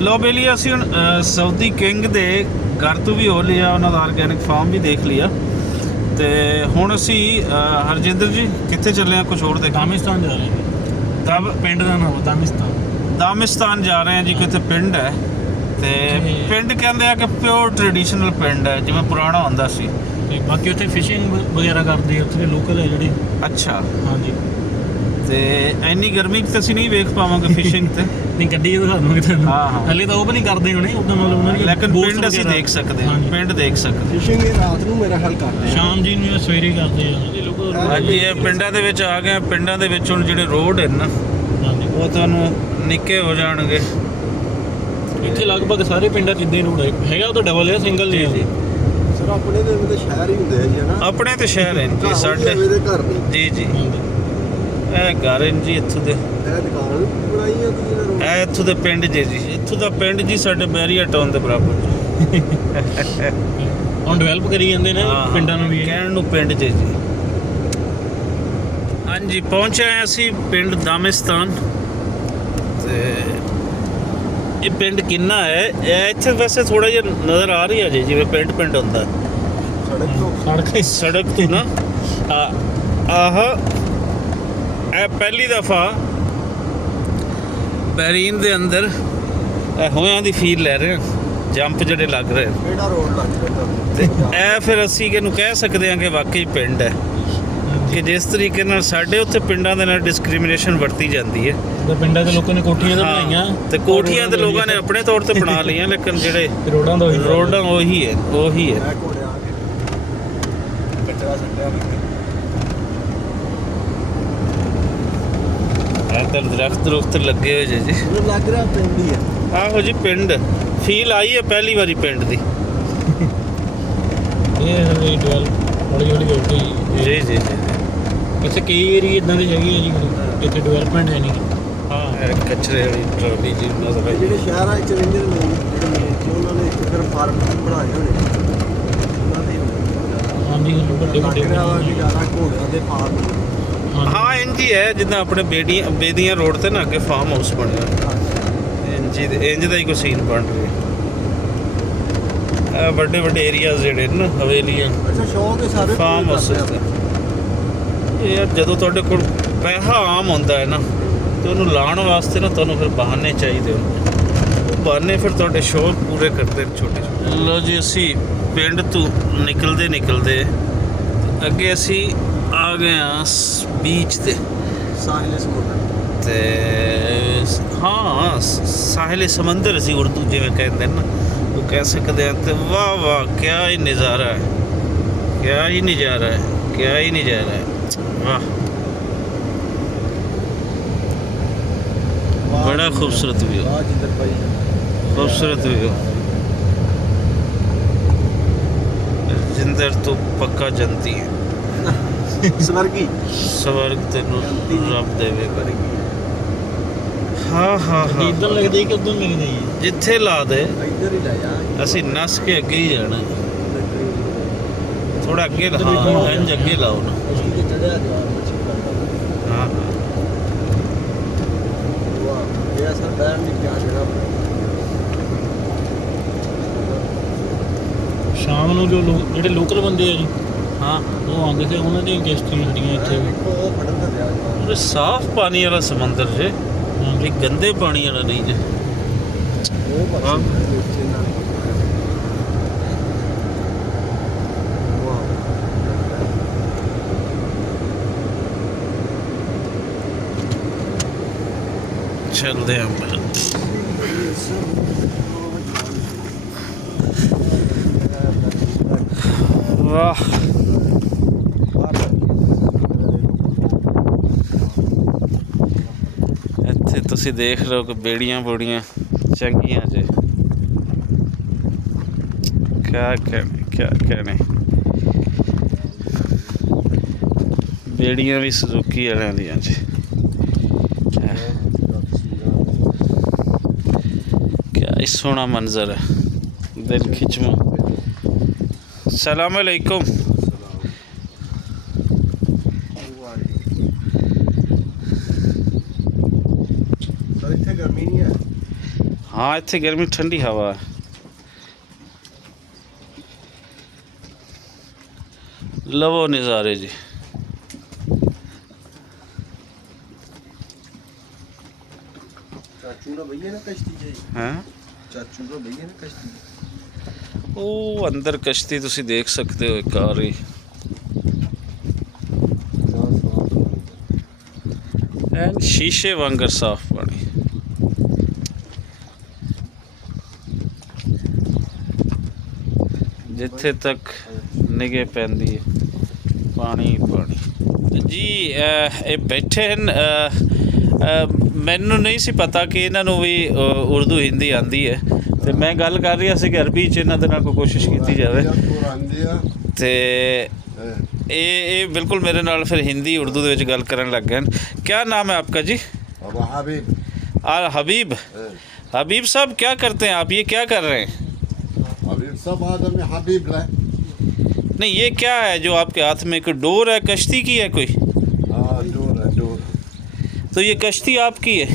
ਲੋ ਬੇਲੀ ਅਸੀਂ ਹੁਣ ਸਾਊਦੀ ਕਿੰਗ ਦੇ ਘਰ ਤੋਂ ਵੀ ਹੋ ਲਿਆ, ਉਹਨਾਂ ਦਾ ਆਰਗੈਨਿਕ ਫਾਰਮ ਵੀ ਦੇਖ ਲਿਆ। ਤੇ ਹੁਣ ਅਸੀਂ ਹਰਜਿੰਦਰ ਜੀ ਕਿੱਥੇ ਚੱਲੇ ਆ? ਕੁਝ ਹੋਰ ਦੇਖ। ਦਾਮਿਸਤਾਨ ਜਾ ਰਹੇ ਹਾਂ। ਪਿੰਡ ਦਾ ਨਾਮ ਦਾਮਿਸਤਾਨ ਜਾ ਰਹੇ ਹਾਂ ਜੀ। ਕਿਤੇ ਪਿੰਡ ਹੈ ਤੇ ਪਿੰਡ ਕਹਿੰਦੇ ਆ ਕਿ ਪਿਓਰ ਟ੍ਰੈਡੀਸ਼ਨਲ ਪਿੰਡ ਹੈ, ਜਿਵੇਂ ਪੁਰਾਣਾ ਹੁੰਦਾ ਸੀ। ਤੇ ਬਾਕੀ ਉੱਥੇ ਫਿਸ਼ਿੰਗ ਵਗੈਰਾ ਕਰਦੇ ਆ, ਉੱਥੇ ਦੇ ਲੋਕਲ ਹੈ ਜਿਹੜੇ। ਅੱਛਾ। ਹਾਂਜੀ। ਤੇ ਇੰਨੀ ਗਰਮੀ 'ਚ ਤਾਂ ਅਸੀਂ ਨਹੀਂ ਵੇਖ ਪਾਵਾਂਗੇ ਫਿਸ਼ਿੰਗ ਤੇ। ਨਹੀਂ, ਗੱਡੀ ਦਿਖਾ ਦੂੰਗੇ ਤੁਹਾਨੂੰ। ਹਾਂ। ਹਲੇ ਤਾਂ ਉਹ ਵੀ ਨਹੀਂ ਕਰਦੇ ਹੋਣੇ ਉੱਦਾਂ, ਮਤਲਬ ਉਹਨਾਂ ਦੀ ਲੇਕਿਨ ਪਿੰਡ ਅਸੀਂ ਦੇਖ ਸਕਦੇ ਹਾਂ। ਪਿੰਡ ਦੇਖ ਸਕਦੇ ਫਿਸ਼ਿੰਗ ਇਹ ਰਾਤ ਨੂੰ ਮੇਰਾ ਹੱਲ ਕਰਦੇ ਸ਼ਾਮ ਜੀ ਨੂੰ ਜਾਂ ਸਵੇਰੇ ਕਰਦੇ ਆ ਜੀ ਲੋਕ। ਹਾਂਜੀ, ਇਹ ਪਿੰਡਾਂ ਦੇ ਵਿੱਚ ਆ ਗਏ। ਪਿੰਡਾਂ ਦੇ ਵਿੱਚ ਹੁਣ ਜਿਹੜੇ ਰੋਡ ਹਨ ਨਾ, ਹਾਂਜੀ, ਉਹ ਤੁਹਾਨੂੰ ਨਿੱਕੇ ਹੋ ਜਾਣਗੇ। ਇੱਥੇ ਲਗਭਗ ਸਾਰੇ ਪਿੰਡਾਂ 'ਚ ਇੱਦਾਂ ਹੀ ਰੋਡ ਹੈਗਾ। ਉਹ ਤਾਂ ਡਬਲ ਹੈ, ਸਿੰਗਲ ਨਹੀਂ ਜੀ। ਸਰ ਆਪਣੇ ਦੇ ਸ਼ਹਿਰ ਹੀ ਹੁੰਦੇ ਆ ਜੀ, ਹਨਾ? ਆਪਣੇ ਤੇ ਸ਼ਹਿਰ ਹਨ ਜੀ ਸਾਡੇ। ਦੇ ਘਰ ਨੇ ਜੀ ਜੀ। ਇਹ ਘਰ ਹਨ ਜੀ ਇੱਥੋਂ ਦੇ। ਇਹ ਦੁਕਾਨ ਬਣਾਈ ਆ ਤੁਸੀਂ ਇਹਨਾਂ ਨੂੰ? ਇਹ ਇੱਥੋਂ ਦੇ ਪਿੰਡ ਜੀ। ਇੱਥੋਂ ਦਾ ਪਿੰਡ ਜੀ ਸਾਡੇ ਬੈਰੀਆ ਟਾਊਨ ਦੇ ਬਰਾਬਰ ਜੀ। ਹੁਣ ਡਿਵੈਲਪ ਕਰੀ ਜਾਂਦੇ ਨੇ ਪਿੰਡਾਂ ਨੂੰ ਵੀ। ਕਹਿਣ ਨੂੰ ਪਿੰਡ ਜੀ। ਹਾਂਜੀ, ਪਹੁੰਚੇ ਹਾਂ ਅਸੀਂ ਪਿੰਡ ਦਾਮਿਸਤਾਨ। ਤੇ ਇਹ ਪਿੰਡ ਕਿੰਨਾ ਹੈ? ਇਹ ਇੱਥੇ ਵੈਸੇ ਥੋੜਾ ਜਿਹਾ ਨਜ਼ਰ ਆ ਰਹੀ ਹੈ ਜੀ, ਜਿਵੇਂ ਪਿੰਡ ਹੁੰਦਾ ਸੜਕ ਤੋਂ ਨਾ। ਆਹ ਇਹ ਪਹਿਲੀ ਦਫਾ ਬਹਿਰੀਨ ਦੇ ਅੰਦਰ ਹੋਇਆਂ ਦੀ ਫੀਲ ਲੈ ਰਹੇ ਹਾਂ। ਜੰਪ ਜਿਹੜੇ ਲੱਗ ਰਹੇ ਕਿਹੜਾ ਰੋਡ ਲੱਗ ਰਿਹਾ ਤੇ ਇਹ ਫਿਰ ਅਸੀਂ ਕਿਹਨੂੰ ਕਹਿ ਸਕਦੇ ਹਾਂ ਕਿ ਵਾਕਈ ਪਿੰਡ ਹੈ। ਕਿ ਜਿਸ ਤਰੀਕੇ ਨਾਲ ਸਾਡੇ ਉੱਥੇ ਪਿੰਡਾਂ ਦੇ ਨਾਲ ਡਿਸਕ੍ਰਿਮੀਨੇਸ਼ਨ ਵਰਤੀ ਜਾਂਦੀ ਹੈ। ਪਿੰਡਾਂ ਦੇ ਲੋਕਾਂ ਨੇ ਕੋਠੀਆਂ ਤਾਂ ਬਣਾਈਆਂ, ਤੇ ਕੋਠੀਆਂ ਤੇ ਲੋਕਾਂ ਨੇ ਆਪਣੇ ਤੌਰ ਤੇ ਬਣਾ ਲਈਆਂ, ਲੇਕਿਨ ਜਿਹੜੇ ਰੋਡਾਂ ਉਹੀ ਹੈ। ਕਚਰਾ ਸੱਟਿਆ ਤਾਂ ਦਰਖਤ ਲੱਗੇ ਹੋਏ ਜੀ। ਮੈਨੂੰ ਲੱਗ ਰਿਹਾ ਪਿੰਡ ਹੀ ਹੈ। ਆਹੋ ਜੀ, ਪਿੰਡ ਫੀਲ ਆਈ ਹੈ ਪਹਿਲੀ ਵਾਰੀ ਪਿੰਡ ਦੀ। ਇਹ ਡਿਵੈਲਪ ਹੌਲੀ ਹੋ ਗਈ ਜੀ। ਇੱਥੇ ਕਈ ਏਰੀਆ ਇਦਾਂ ਦੇ ਹੈਗੇ ਆ ਜੀ ਜਿੱਥੇ ਡਿਵੈਲਪਮੈਂਟ ਹੈ ਨਹੀਂ। ਹਾਂ, ਕਚਰੇ ਵਾਲੀ ਟਰਾਲੀ ਜੀ ਨਜ਼ਰ ਆਈ। ਜਿਹੜੇ ਸ਼ਹਿਰਾਂ ਵਿੱਚ ਰਹਿੰਦੇ ਨੇ ਲੋਕ, ਉਹਨਾਂ ਨੇ ਫਿਰ ਫਾਰਮ ਬਣਾਏ ਹੋਣੇ ਉਹਨਾਂ ਦੇ। ਹਾਂਜੀ, ਵੱਡੇ ਜ਼ਿਆਦਾ ਘੋੜਿਆਂ ਦੇ ਫਾਰਮ। ਹਾਂ, ਇੰਝ ਹੀ ਹੈ ਜਿੱਦਾਂ ਆਪਣੇ ਬੇਦੀਆਂ ਰੋਡ ਤੇ ਨਾ ਅੱਗੇ ਫਾਰਮ ਹਾਊਸ ਬਣਿਆ। ਇੰਝ ਦਾ ਹੀ ਕੋਈ ਸੀਨ ਬਣ ਰਿਹਾ। ਵੱਡੇ ਏਰੀਆਜ਼ ਜਿਹੜੇ ਨੇ ਨਾ, ਹਵੇਲੀਆਂ, ਅੱਛਾ, ਸ਼ੌਕ ਹੈ ਸਾਰੇ ਫਾਰਮ ਹਾਊਸ ਦੇ। ਇਹ ਯਾਰ ਜਦੋਂ ਤੁਹਾਡੇ ਕੋਲ ਪੈਸਾ ਆਮ ਹੁੰਦਾ ਹੈ ਨਾ, ਤੇ ਉਹਨੂੰ ਲਾਉਣ ਵਾਸਤੇ ਨਾ ਤੁਹਾਨੂੰ ਫਿਰ ਬਹਾਨੇ ਚਾਹੀਦੇ ਹੁੰਦੇ। ਉਹ ਬਹਾਨੇ ਫਿਰ ਤੁਹਾਡੇ ਸ਼ੌਕ ਪੂਰੇ ਕਰਦੇ ਛੋਟੇ। ਲਓ ਜੀ, ਅਸੀਂ ਪਿੰਡ ਤੋਂ ਨਿਕਲਦੇ ਅੱਗੇ ਅਸੀਂ ਆ ਗਏ ਹਾਂ ਬੀਚ ਤੇ। ਸਾਹਿਲ ਸਮੁੰਦਰ ਤੇ ਹਾਂ, ਸਾਹਿਲ ਸਮੁੰਦਰ ਅਸੀਂ ਉਰਦੂ ਜਿਵੇਂ ਕਹਿੰਦੇ ਨਾ, ਉਹ ਕਹਿ ਸਕਦੇ ਹਾਂ। ਤੇ ਵਾਹ ਕਿਆ ਹੀ ਨਜ਼ਾਰਾ ਹੈ, ਕਿਆ ਹੀ ਨਜ਼ਾਰਾ ਹੈ। ਵਾਹ, ਬੜਾ ਖੂਬਸੂਰਤ व्यू। ਜਿੰਦਰ ਤੋਂ ਪੱਕਾ ਜੰਤੀ ਹੈ। ਸਵਰਗ ਤੈਨੂੰ ਰੱਬ ਦੇਵੇ ਕਰੇਗੀ। ਹਾਂ ਇੱਧਰ ਲੱਗਦੀ ਕਿ ਉੱਧਰ ਲੱਗਦੀ ਹੈ? ਜਿੱਥੇ ਲਾ ਦੇ ਇੱਧਰ ਹੀ ਲੈ ਜਾ। ਅਸੀਂ ਨੱਸ ਕੇ ਅੱਗੇ ਹੀ ਜਾਣਾ। ਥੋੜਾ ਅੱਗੇ ਇੰਝ ਅੱਗੇ ਲਾਓ ਨਾ। ਹਾਂ ਇਹ ਅਸਲ ਬੈਠ ਨਹੀਂ ਕਿਹਾ ਜਿਹੜਾ। ਸ਼ਾਮ ਨੂੰ ਜੋ ਜਿਹੜੇ ਲੋਕਲ ਬੰਦੇ ਆ ਜੀ, ਹਾਂ, ਉਹ ਆਉਂਦੇ ਤੇ ਉਹਨਾਂ ਦੀਆਂ ਕਿਸ਼ਤੀਆਂ ਜਿਹੜੀਆਂ ਇੱਥੇ ਉਹ ਫੜਨ ਦਾ ਦਿਆ। ਸਾਫ਼ ਪਾਣੀ ਵਾਲਾ ਸਮੁੰਦਰ ਜੇ, ਇਹ ਗੰਦੇ ਪਾਣੀ ਵਾਲਾ ਨਹੀਂ ਜੇ। ਉਹ ਪਤਾ ਵਿੱਚ ਇਹਨਾਂ ਨੇ ਚੱਲਦੇ ਹਾਂ। ਵਾਹ, ਇੱਥੇ ਤੁਸੀਂ ਦੇਖ ਲਓ ਕਿ ਬੇੜੀਆਂ ਬੋੜੀਆਂ ਚੰਗੀਆਂ ਜੇ। ਕਿਆ ਕਹਿਣੇ। ਬੇੜੀਆਂ ਵੀ ਸੁਜ਼ੂਕੀ ਵਾਲਿਆਂ ਦੀਆਂ ਜੀ। क्या सोना मंजर है, दिल खिंचवा। सलाम अलैकुम। ਇੱਥੇ ਗਰਮੀ ਨਹੀਂ ਹੈ। हाँ इत्थे गर्मी ठंडी हवा है। लवो नज़ारे जी। ਚਾਚੂ ਨਾਲ ਬਈਏ ਨਾ ਕਸ਼ਤੀ ਜੀ हैं ਚਾਚੂ ਨਾਲ ਬਈਏ ਨਾ ਕਸ਼ਤੀ ਉਹ ਅੰਦਰ ਕਸ਼ਤੀ ਤੁਸੀਂ ਦੇਖ ਸਕਦੇ ਹੋ ਇੱਕ ਆ ਰਹੀ ਐਨ ਸ਼ੀਸ਼ੇ ਵਾਂਗਰ ਸਾਫ਼ ਪਾਣੀ। ਜਿੱਥੇ ਤੱਕ ਨਿਗੇ ਪੈਂਦੀ ਹੈ ਪਾਣੀ ਪਾਣੀ ਜੀ। ਇਹ ਬੈਠੇ ਹਨ। ਮੈਨੂੰ ਨਹੀਂ ਸੀ ਪਤਾ ਕਿ ਇਹਨਾਂ ਨੂੰ ਵੀ ਉਰਦੂ ਹਿੰਦੀ ਆਉਂਦੀ ਹੈ ਤੇ ਮੈਂ ਗੱਲ ਕਰ ਰਿਹਾ ਸੀ ਕਿ ਅਰਬੀ 'ਚ ਇਹਨਾਂ ਦੇ ਨਾਲ ਕੋਈ ਕੋਸ਼ਿਸ਼ ਕੀਤੀ ਜਾਵੇ ਤੇ ਇਹ ਬਿਲਕੁਲ ਮੇਰੇ ਨਾਲ ਫਿਰ ਹਿੰਦੀ ਉਰਦੂ ਦੇ ਵਿੱਚ ਗੱਲ ਕਰਨ ਲੱਗ ਗਏ। क्या नाम है आपका जी? हबीब। हबीब साहब क्या करते हैं आप? ये क्या कर रहे हैं? हबीब साहब आदम हबीब है। नहीं ये क्या है जो आपके हाथ में? कोई डोर है? कश्ती की है कोई? हाँ डोर है डोर। तो ये कश्ती आपकी है?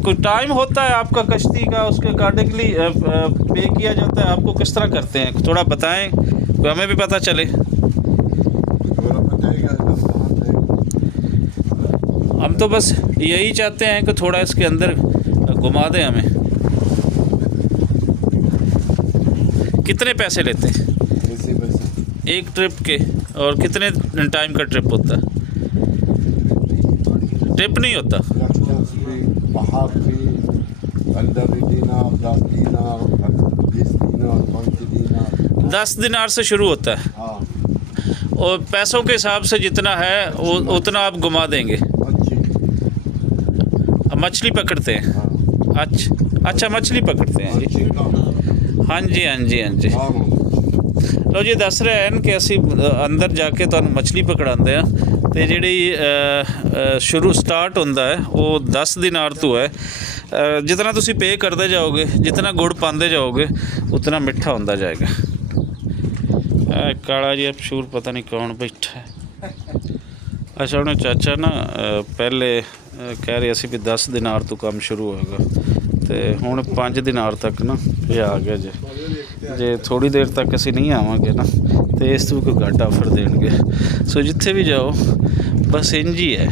कोई टाइम होता है आपका कश्ती का, उसके अकॉर्डिंगली पे किया जाता है? आपको किस तरह करते हैं थोड़ा बताएं तो हमें भी पता चले। हम तो बस यही चाहते हैं कि थोड़ा इसके अंदर घुमा दें हमें। कितने पैसे लेते हैं एक ट्रिप के और कितने टाइम का ट्रिप होता है? ट्रिप नहीं होता। 10 दिनार से शुरू होता है हाँ और पैसों के हिसाब से जितना है उतना आप घुमा देंगे। मछली पकड़ते हैं? अच्छा मछली पकड़ते हैं जी। हाँ जी हाँ जी हाँ जी। ਲਓ ਜੀ ਦੱਸ ਰਹੇ ਹਨ ਕਿ ਅਸੀਂ ਅੰਦਰ ਜਾ ਕੇ ਤੁਹਾਨੂੰ ਮੱਛਲੀ ਪਕੜਾਉਂਦੇ ਆ ਤੇ ਜਿਹੜੀ ਸ਼ੁਰੂ ਸਟਾਰਟ ਹੁੰਦਾ ਹੈ ਉਹ 10 ਦਿਨਾਰ ਤੋਂ ਹੈ। ਜਿਤਨਾ ਤੁਸੀਂ ਪੇ ਕਰਦੇ ਜਾਓਗੇ, ਜਿਤਨਾ ਗੁੜ ਪਾਉਂਦੇ ਜਾਓਗੇ ਉਤਨਾ ਮਿੱਠਾ ਹੁੰਦਾ ਜਾਏਗਾ। ਕਾਲਾ ਜਿਹਾ ਪਸ਼ੂਰ ਪਤਾ ਨਹੀਂ ਕੌਣ ਬੈਠਾ ਹੈ। ਅੱਛਾ ਉਹਨੇ ਚਾਚਾ ਨਾ ਪਹਿਲੇ ਕਹਿ ਰਿਹਾ ਸੀ ਵੀ 10 ਦਿਨਾਰ ਤੋਂ ਕੰਮ ਸ਼ੁਰੂ ਹੋਏਗਾ ਤੇ ਹੁਣ 5 ਦਿਨਾਰ ਤੱਕ ਨਾ ਇਹ ਆ ਗਿਆ ਜੇ ਥੋੜ੍ਹੀ ਦੇਰ ਤੱਕ ਅਸੀਂ ਨਹੀਂ ਆਵਾਂਗੇ ਨਾ ਤੇ ਇਸ ਤੋਂ ਕੋਈ ਘੱਟ ਆਫਰ ਦੇਣਗੇ। ਸੋ ਜਿੱਥੇ ਵੀ ਜਾਓ ਬਸ ਇੰਝ ਹੀ ਹੈ,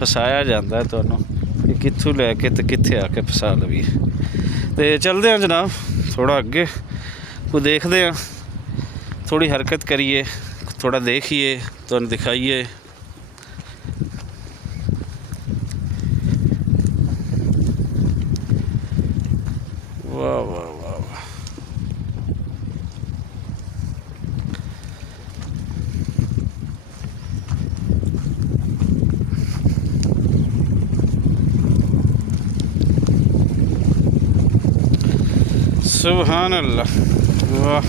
ਫਸਾਇਆ ਜਾਂਦਾ ਹੈ ਤੁਹਾਨੂੰ ਕਿ ਕਿੱਥੋਂ ਲੈ ਕੇ ਤੇ ਕਿੱਥੇ ਆ ਕੇ ਫਸਾ ਲਵੀਏ। ਤੇ ਚੱਲਦੇ ਹਾਂ ਜਨਾਬ ਥੋੜ੍ਹਾ ਅੱਗੇ, ਕੋਈ ਦੇਖਦੇ ਹਾਂ, ਥੋੜੀ ਹਰਕਤ ਕਰੀਏ, ਥੋੜਾ ਦੇਖੀਏ, ਤੁਹਾਨੂੰ ਦਿਖਾਈਏ। वाह वाह वाह वाह। सुभान अल्लाह। वाह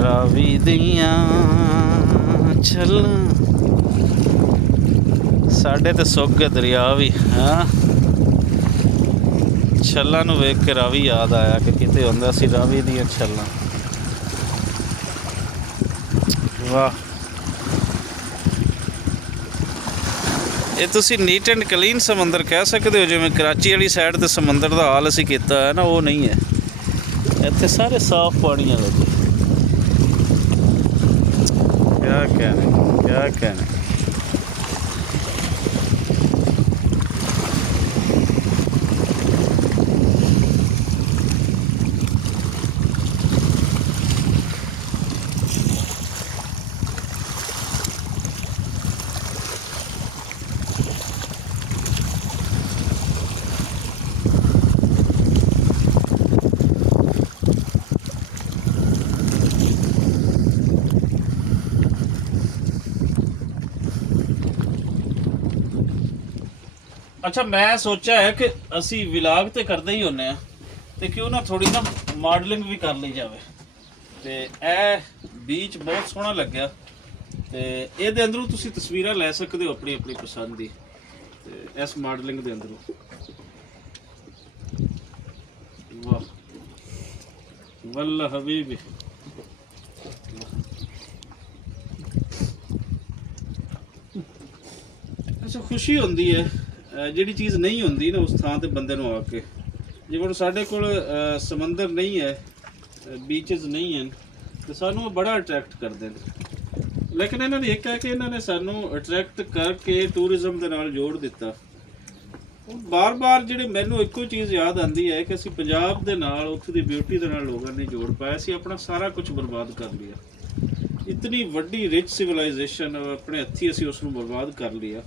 रावी दियां छल्लां ਸਾਡੇ ਤੇ ਸੁੱਕ ਗਿਆ ਦਰਿਆ ਵੀ। ਹਾਂ ਛੱਲਾਂ ਨੂੰ ਵੇਖ ਕੇ ਰਾਵੀ ਯਾਦ ਆਇਆ ਕਿ ਕਿਤੇ ਹੁੰਦਾ ਸੀ ਰਾਵੀ ਦੀਆਂ ਛੱਲਾਂ। ਵਾਹ ਇਹ ਤੁਸੀਂ ਨੀਟ ਐਂਡ ਕਲੀਨ ਸਮੁੰਦਰ ਕਹਿ ਸਕਦੇ ਹੋ। ਜਿਵੇਂ ਕਰਾਚੀ ਵਾਲੀ ਸਾਈਡ ਤੇ ਸਮੁੰਦਰ ਦਾ ਹਾਲ ਅਸੀਂ ਕੀਤਾ ਹੈ ਨਾ, ਉਹ ਨਹੀਂ ਹੈ ਇੱਥੇ ਸਾਰੇ ਸਾਫ਼ ਪਾਣੀ ਵਾਲੇ। ਕਿਆ ਕਹਿਣਾ। ਅੱਛਾ ਮੈਂ ਸੋਚਿਆ ਹੈ ਕਿ ਅਸੀਂ ਵਿਲਾਗ ਤੇ ਕਰਦੇ ਹੀ ਹੁੰਨੇ ਆ ਤੇ ਕਿਉਂ ਨਾ ਥੋੜੀ ਨਾ ਮਾਡਲਿੰਗ ਵੀ ਕਰ ਲਈ ਜਾਵੇ। ਤੇ ਇਹ ਬੀਚ ਬਹੁਤ ਸੋਹਣਾ ਲੱਗਿਆ ਤੇ ਇਹਦੇ ਅੰਦਰੋਂ ਤੁਸੀਂ ਤਸਵੀਰਾਂ ਲੈ ਸਕਦੇ ਹੋ ਆਪਣੀ ਆਪਣੀ ਪਸੰਦ ਦੀ ਤੇ ਇਸ ਮਾਡਲਿੰਗ ਦੇ ਅੰਦਰੋਂ। ਵਾਹ ਵੱਲਾ ਹਬੀਬੀ। ਅੱਛਾ ਖੁਸ਼ੀ ਹੁੰਦੀ ਹੈ ਜਿਹੜੀ ਚੀਜ਼ ਨਹੀਂ ਹੁੰਦੀ ਨਾ ਉਸ ਥਾਂ ਤੇ ਬੰਦੇ ਨੂੰ ਆ ਕੇ। ਜਿਵੇਂ ਹੁਣ ਸਾਡੇ ਕੋਲ ਸਮੁੰਦਰ ਨਹੀਂ ਹੈ, ਬੀਚਸ ਨਹੀਂ ਹਨ, ਤੇ ਸਾਨੂੰ ਉਹ ਬੜਾ ਅਟਰੈਕਟ ਕਰਦੇ ਨੇ। ਲੇਕਿਨ ਇਹਨਾਂ ਦੀ ਇੱਕ ਹੈ ਕਿ ਇਹਨਾਂ ਨੇ ਸਾਨੂੰ ਅਟਰੈਕਟ ਕਰਕੇ ਟੂਰਿਜ਼ਮ ਦੇ ਨਾਲ ਜੋੜ ਦਿੱਤਾ। ਬਾਰ-ਬਾਰ ਜਿਹੜੇ ਮੈਨੂੰ ਇੱਕੋ ਚੀਜ਼ ਯਾਦ ਆਉਂਦੀ ਹੈ ਕਿ ਅਸੀਂ ਪੰਜਾਬ ਦੇ ਨਾਲ ਉੱਥੇ ਦੀ ਬਿਊਟੀ ਦੇ ਨਾਲ ਲੋਕਾਂ ਨੇ ਜੋੜ ਪਾਇਆ ਸੀ, ਆਪਣਾ ਸਾਰਾ ਕੁਝ ਬਰਬਾਦ ਕਰ ਲਿਆ। ਇਤਨੀ ਵੱਡੀ ਰਿਚ ਸਿਵਲਾਈਜੇਸ਼ਨ ਆਪਣੇ ਹੱਥੀਂ ਅਸੀਂ ਉਸ ਨੂੰ ਬਰਬਾਦ ਕਰ ਲਿਆ,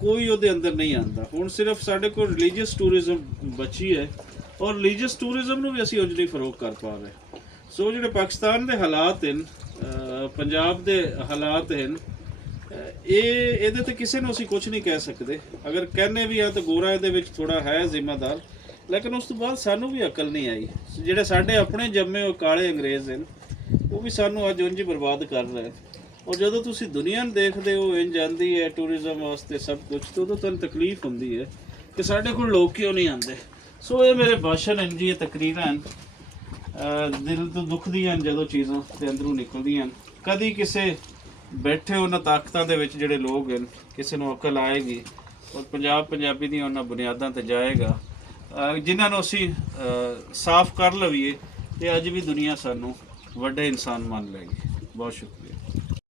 ਕੋਈ ਉਹਦੇ ਅੰਦਰ ਨਹੀਂ ਆਉਂਦਾ। ਹੁਣ ਸਿਰਫ ਸਾਡੇ ਕੋਲ ਰਿਲੀਜੀਅਸ ਟੂਰਿਜ਼ਮ ਬਚੀ ਹੈ, ਔਰ ਰਿਲੀਜੀਅਸ ਟੂਰਿਜ਼ਮ ਨੂੰ ਵੀ ਅਸੀਂ ਉਂਝ ਨਹੀਂ ਫਰੋਗ ਕਰ ਪਾ ਰਹੇ। ਸੋ ਜਿਹੜੇ ਪਾਕਿਸਤਾਨ ਦੇ ਹਾਲਾਤ ਹਨ, ਪੰਜਾਬ ਦੇ ਹਾਲਾਤ ਹਨ, ਇਹਦੇ ਤੇ ਕਿਸੇ ਨੂੰ ਅਸੀਂ ਕੁਝ ਨਹੀਂ ਕਹਿ ਸਕਦੇ। ਅਗਰ ਕਹਿੰਦੇ ਵੀ ਆ ਤਾਂ ਗੋਰਾ ਇਹਦੇ ਵਿੱਚ ਥੋੜਾ ਹੈ ਜ਼ਿੰਮੇਦਾਰ, ਲੇਕਿਨ ਉਸ ਤੋਂ ਬਾਅਦ ਸਾਨੂੰ ਵੀ ਅਕਲ ਨਹੀਂ ਆਈ। ਜਿਹੜੇ ਸਾਡੇ ਆਪਣੇ ਜੰਮੇ ਉਹ ਕਾਲੇ ਅੰਗਰੇਜ਼ ਹਨ, ਉਹ ਵੀ ਸਾਨੂੰ ਅੱਜ ਉਂਝ ਹੀ ਬਰਬਾਦ ਕਰ ਰਹੇ। ਔਰ ਜਦੋਂ ਤੁਸੀਂ ਦੁਨੀਆ ਨੂੰ ਦੇਖਦੇ ਹੋ ਇੰਝ ਜਾਂਦੀ ਹੈ ਟੂਰਿਜ਼ਮ ਵਾਸਤੇ ਸਭ ਕੁਝ, ਤਾਂ ਉਦੋਂ ਤੁਹਾਨੂੰ ਤਕਲੀਫ ਹੁੰਦੀ ਹੈ ਕਿ ਸਾਡੇ ਕੋਲ ਲੋਕ ਕਿਉਂ ਨਹੀਂ ਆਉਂਦੇ। ਸੋ ਇਹ ਮੇਰੇ ਭਾਸ਼ਣ ਹਨ ਜੀ, ਇਹ ਤਕਰੀਰਾਂ ਹਨ, ਦਿਲ ਤੋਂ ਦੁਖਦੀਆਂ ਜਦੋਂ ਚੀਜ਼ਾਂ ਤੇ ਅੰਦਰੋਂ ਨਿਕਲਦੀਆਂ। ਕਦੀ ਕਿਸੇ ਬੈਠੇ ਉਹਨਾਂ ਤਾਕਤਾਂ ਦੇ ਵਿੱਚ ਜਿਹੜੇ ਲੋਕ ਹਨ, ਕਿਸੇ ਨੂੰ ਅਕਲ ਆਏਗੀ ਔਰ ਪੰਜਾਬ ਪੰਜਾਬੀ ਦੀਆਂ ਉਹਨਾਂ ਬੁਨਿਆਦਾਂ ਤੇ ਜਾਏਗਾ, ਜਿਨ੍ਹਾਂ ਨੂੰ ਅਸੀਂ ਸਾਫ਼ ਕਰ ਲਈਏ ਤੇ ਅੱਜ ਵੀ ਦੁਨੀਆ ਸਾਨੂੰ ਵੱਡੇ ਇਨਸਾਨ ਮੰਨ ਲਏਗੀ। ਬਹੁਤ ਸ਼ੁਕਰੀਆ।